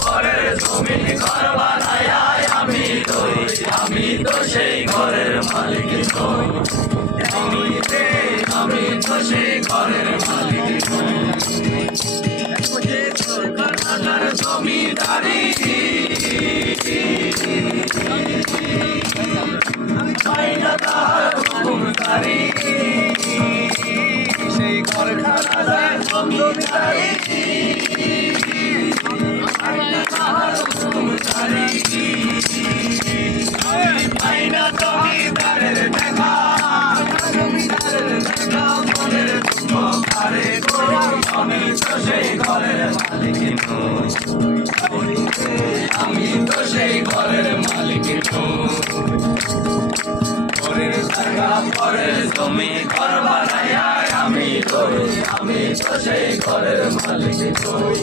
পরের জমি ঘর বানায়া আমি তো সেই ঘরের মালিক নই। আমি তো সেই ঘরের মালিক নই। কারখানার জমিদারি পাই না তাহার হুকুমদারি। সেই কারখানার জমিদারি পাই না তাহার হুকুমদারি। পাই না জমিদারের দেখা, জমিদারের দেখা মনের দুঃখ কারে করি। আমি তো সেই ঘরের মালিক নই। আমি তো সেই ঘরের মালিক নই। পরের জায়গা পরের জমি ঘর বানায়া আমি তো সেই ঘরের মালিক নই।